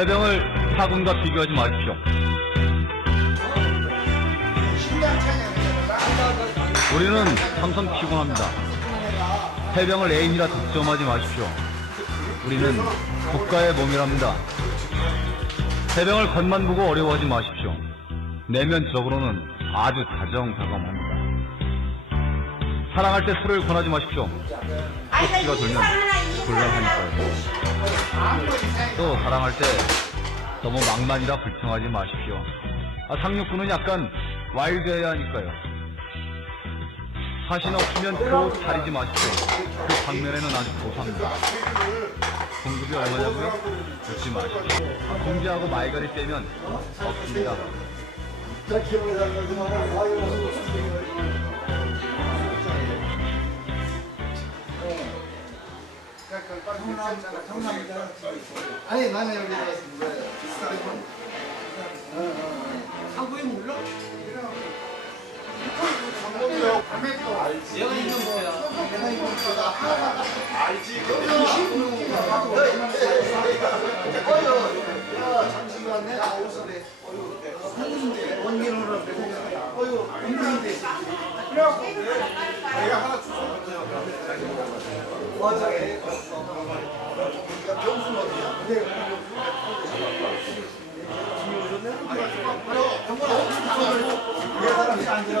해병을 사군과 비교하지 마십시오. 우리는 항상 피곤합니다. 해병을 애인이라 득점하지 마십시오. 우리는 국가의 몸이랍니다. 해병을 겉만 보고 어려워하지 마십시오. 내면적으로는 아주 다정다감합니다. 사랑할 때 서로를 권하지 마십시오. 꼭지가 돌면 곤란하니까요. 또 사랑할 때 너무 망만이라 불평하지 마십시오. 아, 상륙군은 약간 와일드해야 하니까요. 사신 없으면 그 차리지 마십시오. 그 방면에는 아주 고사합니다. 공급이 얼마냐고요? 묻지 마십시오. 공지하고 말갈이 떼면 없습니다. 아니 나는 여기 한국인 몰라? 내가 있는 거야. 내가 있는 거다. 알지. 잠시만 내가 옷을 했는데 원기로는 어유 힘든데. 내가 하나 줬 내 사람이 아니라.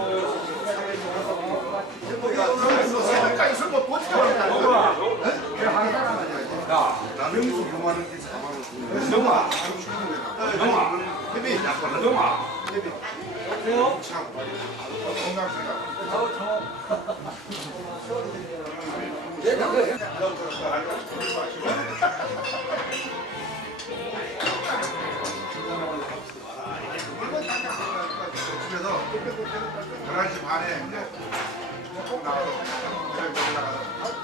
11시 반에 이제 꼭 나가서 거기 나가서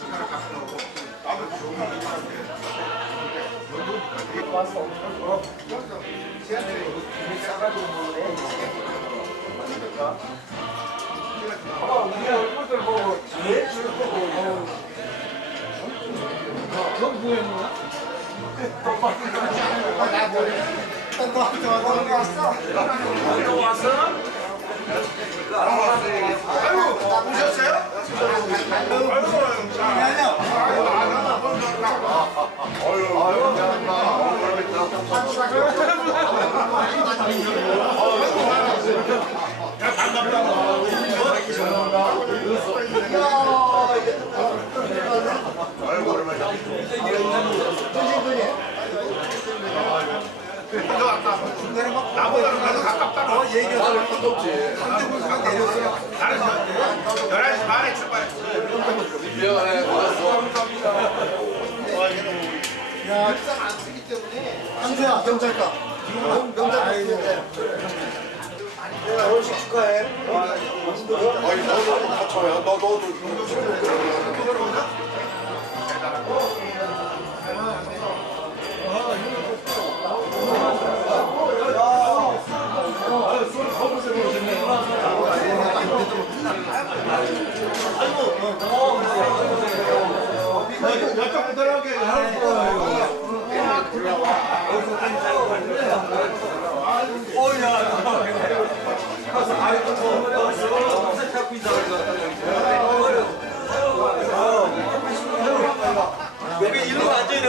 하나 값 넣고 나도 좋은 거 이렇게 아이고 오셨어요? 아이고 아니야 아이고 안 왔나 아이고 오랜만이다 너 아까 나보다는 나도 가깝다 너 얘기하다 것도 없지 한대문상 내렸어 나는 11시 반에 출발했어 야, 일단 안 쓰기 때문에. 한수야, 경찰가. 명장 있는데. 결혼식 축하해. 아니 너도 다쳐요 너 너도 여기 일로 앉아야 되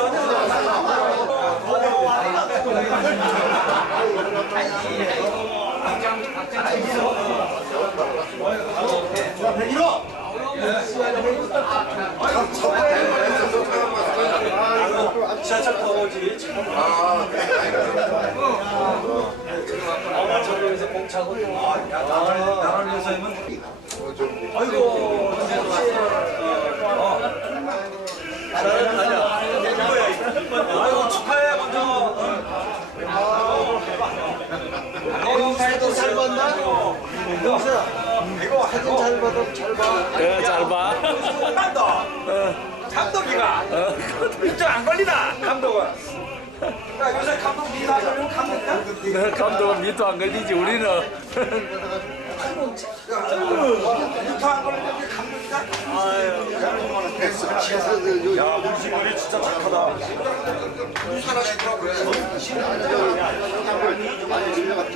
지하철 타고지. 아, 저기서 공 차고. 아, 야, 나를, 나를 위해서 하면. 아이고, 사진 잘 봐도 잘 봐. 예, 잘 봐. 감독. 감독이가. 일정 안 걸리나? 감독은. 야, 요새 감독 니가 그러면 감독이야? 감독은 밑도 안 걸리지, 우리는. 일정 안 걸리는데 야? 야, 우리 집안이 진짜 착하다.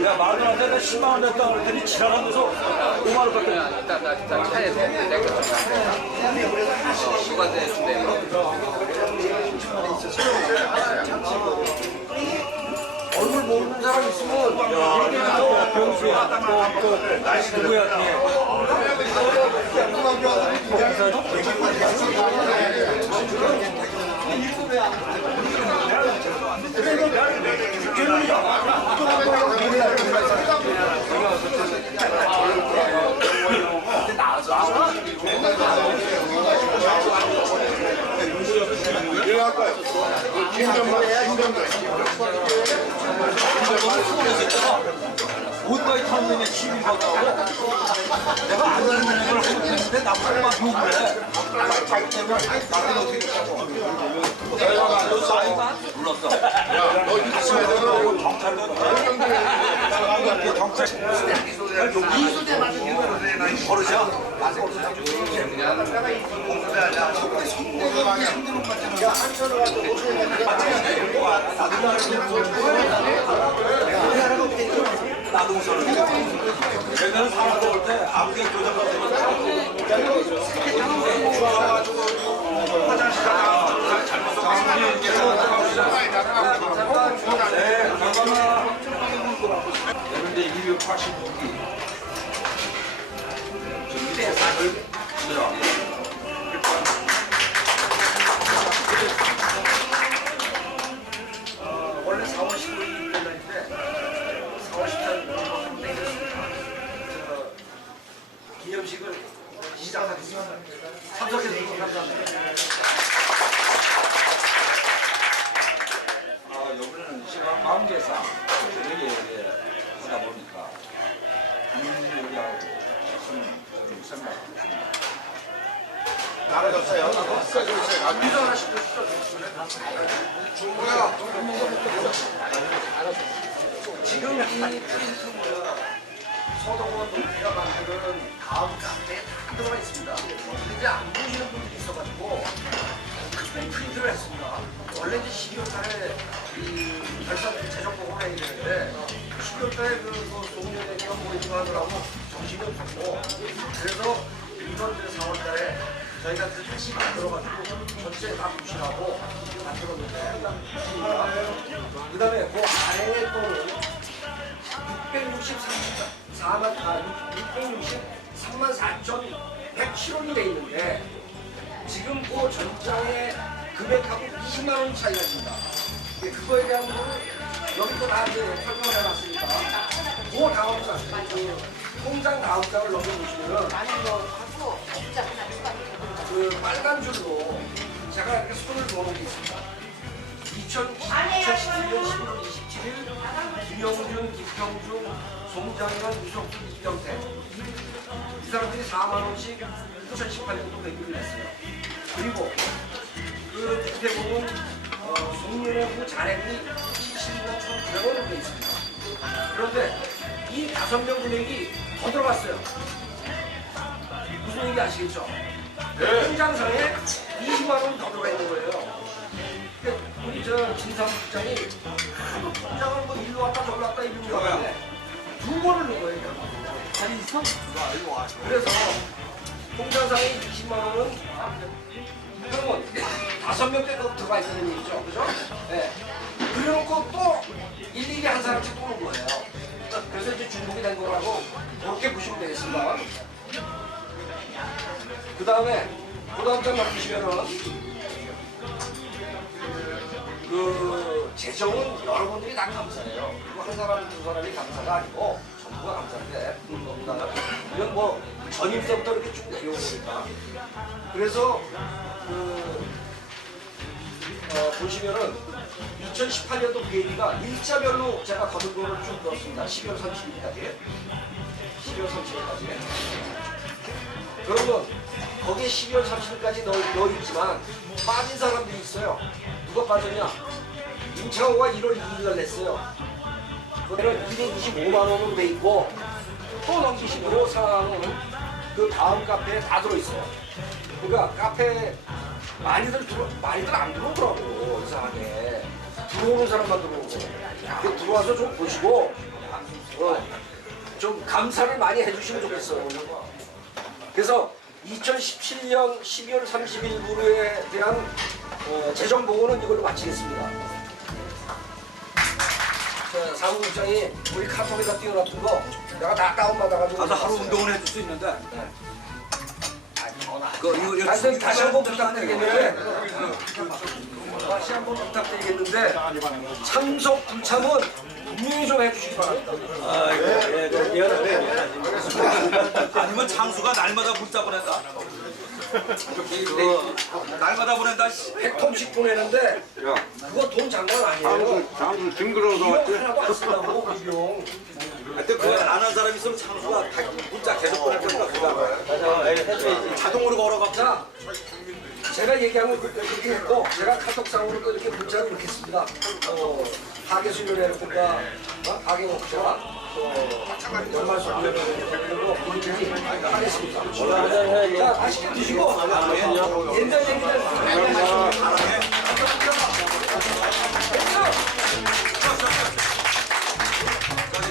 야, 마누라한테 내가 10만 원 냈다 그랬더니 지랄하면서 5만 원 밖에 안 일단 나 일단 차에서 내가 좀 누가 내준대 얼굴 모르는 사람 있으면 얘기해줘. 병수야, 또, 또, 누구야, 니? 옷가이 타는 놈의 시비 받아고 내가 안 하는 걸 하고 있는데 나보고 막 욕을 해. 자기 때문에 나한테 어떻게 됐다고. 내가 너 사이 가 불렀어. 야너 있어야 되나? 경찰 경찰. 이수대 맞은 거 버릇이야. 나도 웃어는 옛날에 사람 먹을 때 아버지가 교장 받으면 좋아가지고 화장실 가다가 네. 그런데 286기. 지금 이 프린트는 서동원 동기가 만드는 다음 장르에 다 들어가 있습니다. 근데 안 보시는 분들이 있어가지고 크게 프린트를 했습니다. 원래 이제 12월 달에 이 결산 재정 보고를 해야 되는데 12월 달에 그, 그 소금연예가 모이고 하느라고 정신이 없었고 그래서 이번 주 4월 달에 저희가 그 다시 만들어가지고 전체 다 부실하고 만들었는데 그 다음에 그 아래에 또는 663만 아, 663만 4,107원이 돼 있는데 지금 그 전장의 금액하고 20만 원 차이가 납니다. 예, 그거에 대한 거는 여기 또다 이제 설명을 해놨으니까 그 다음 장, 그 통장 다음 장을 넘겨보시면은 그 빨간 줄로 제가 이렇게 손을 게 있습니다. 2017년 11월 27일 김영준, 김평중, 송장현, 유석수, 이병태 이 사람들이 4만 원씩 2018년도 매기를 했어요. 그리고 그 보면 어, 송년회 후 잔액이 70만 1,900원으로 되어 있습니다. 그런데 이 다섯 명 금액이 더 들어갔어요. 무슨 얘기 아시겠죠? 통장상에 20만 원 더 들어가 있는 거예요. 우리 저 진사무국장이 통장을 뭐 일로 왔다 저로 왔다 이러고 하는데 두 번을 넣은 거예요. 자리 있어? 그래서 통장상에 20만 원은 그러면 다섯 명대 더 들어가 있다는 얘기죠. 그죠? 네. 그래놓고 또 일일이 한 사람씩 또 오는 거예요. 그래서 이제 중복이 된 거라고 그렇게 보시면 되겠습니다. 그 다음에 그 다음 장 보시면은 재정은 여러분들이 다 감사해요. 그리고 한 사람 두 사람이 감사가 아니고 전부가 감사인데 겁니다. 이건 뭐 전임서부터 이렇게 쭉 내려오니까 그래서 그 어, 보시면은 2018년도 VAB가 일자별로 제가 거둔 거를 쭉 넣었습니다. 12월 30일까지. 12월 30일까지. 그러면 거기에 12월 30일까지 넣어, 넣어 있지만 빠진 사람들이 있어요. 누가 빠졌냐? 임창호가 1월 2일 날 냈어요. 그거는 225만 원으로 돼 있고 또 넘기시고 상황은 그 다음 카페에 다 들어있어요. 그러니까 카페 많이들 들어 많이들 안 들어오더라고 이상하게 들어오는 사람만 들어오고 그 들어와서 좀 보시고 어, 좀 감사를 많이 해주시면 좋겠어요. 그래서 2017년 12월 30일부에 대한 어, 재정 보고는 이걸로 마치겠습니다. 자, 사무국장이 우리 카톡에다 띄워놨던 거 내가 다 다운받아가지고 가서 하루 운동을 해줄 수 있는데. 그 이거 이거 하여튼 다시 한 번 부탁드리겠는데 다시 한 번 부탁드리겠는데 참석 불참은 분명히 좀 해주시기 바랍니다. 아니면 장수가 날마다 붙잡아 보낸다. 그, 날마다 보낸다. 씨. 100통씩 보내는데 그거 돈 장난 아니에요. 장수 징그러워서 비용 하나도 안 쓴다고 비용. 하여튼 그안한 사람 있으면 장수가 다 문자 계속 보낼 거니까. 자동으로 걸어가. 자, 제가 얘기한 건 그렇게 했고 제가 카톡상으로 또 이렇게 문자를 이렇게 했습니다. 어, 하계 수련회라든가 어, 하계 목자 또 자, 맛있게 드시고 옛날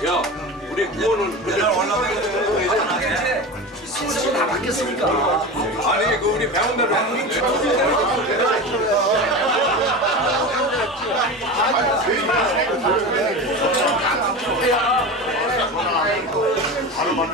야, 우리 구호는 아니 이제 신세가 다 바뀌었으니까 아니 그 우리 배운 대로 얼 마나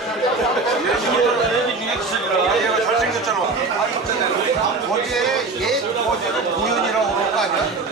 어제 옛 어제는 고현이라고 그런 거 아니야?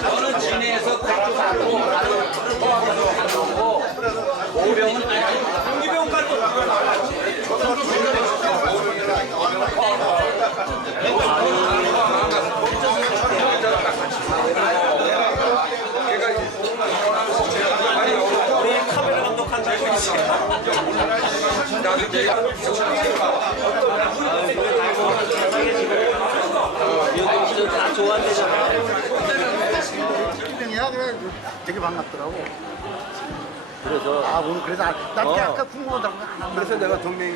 저는 진해에서 백주 받고 나는 포함해서 받고 오병은 공기병 갖고 다 좋아한대잖아. 야 그래 되게 반갑더라고. 그래서 아 오늘 그래서 아- 나 어. 아까 궁금하다고 안 그래서 내가 동네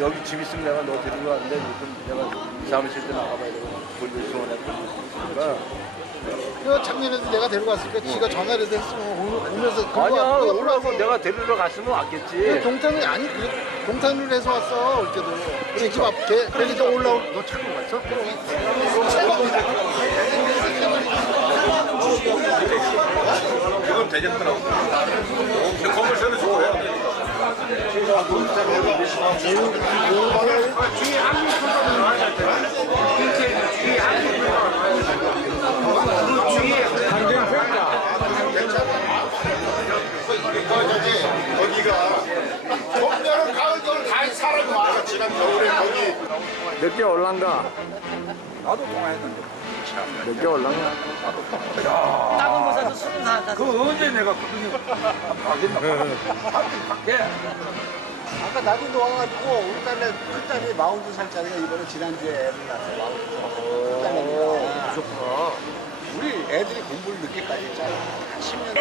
여기 집 있으면 내가 너 데리고 왔는데 좀 내가 사무실 때 나가봐야 되고 볼일 소원했으니까 그 작년에도 내가 데리고 갔으니까 지가 전화를 했으면 오늘 오면서 그거 아니야 갖고 오라고 내가 데리러 갔으면 왔겠지. 동탄을 아니 그 동탄을 해서 왔어 이렇게도 우리 집 앞에 거기서 올라오 너 찾고 갔어? 이건 되겠더라고. 근데 건물세는 좋아요. 거기가 봄여름 가을 겨울 다 사람이 와. 지난 겨울에 거기 몇 개 올란가 나도 통화했는데 몇개 올란가 작은 거 사서 술은 사. 그 언제 내가 그동이 밖에 아까 나도 와가지고 우리 딸내 큰 딸이 마흔두 살짜리가 이번에 지난주에 애를 낳았어 마흔두 살 그렇구나 우리 애들이 공부를 늦게까지 했잖아 10년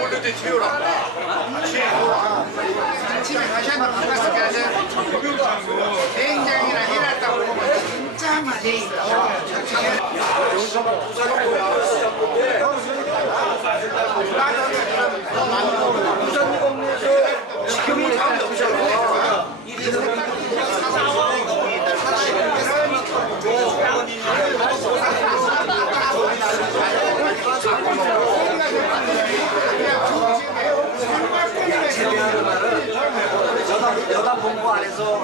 불르지 지호랑. 집에 가셔서 가봤을 때는 대행장이랑 일했다고 보면 진짜 많이 있다. 여다 본부 안에서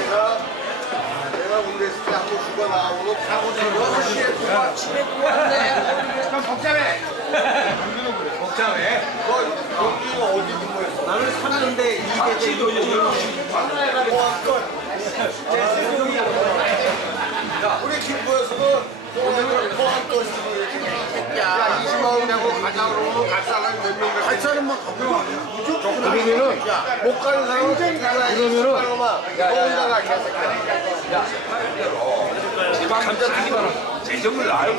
내가 내가 군대 있을 때 한번 휴가 나오고 사고 그럼 복잡해. 여기가 어디 근무했어? 나는 샀는데 이게 지금 우리 김포에서는 포함도 야 20만 원 내고 가자고 갈 사람 몇 명 갈 사람만 무조건 그러면은 못 가는 사람은 그러면은 혼자 가 계속 감자 튀기만 재정을 놔요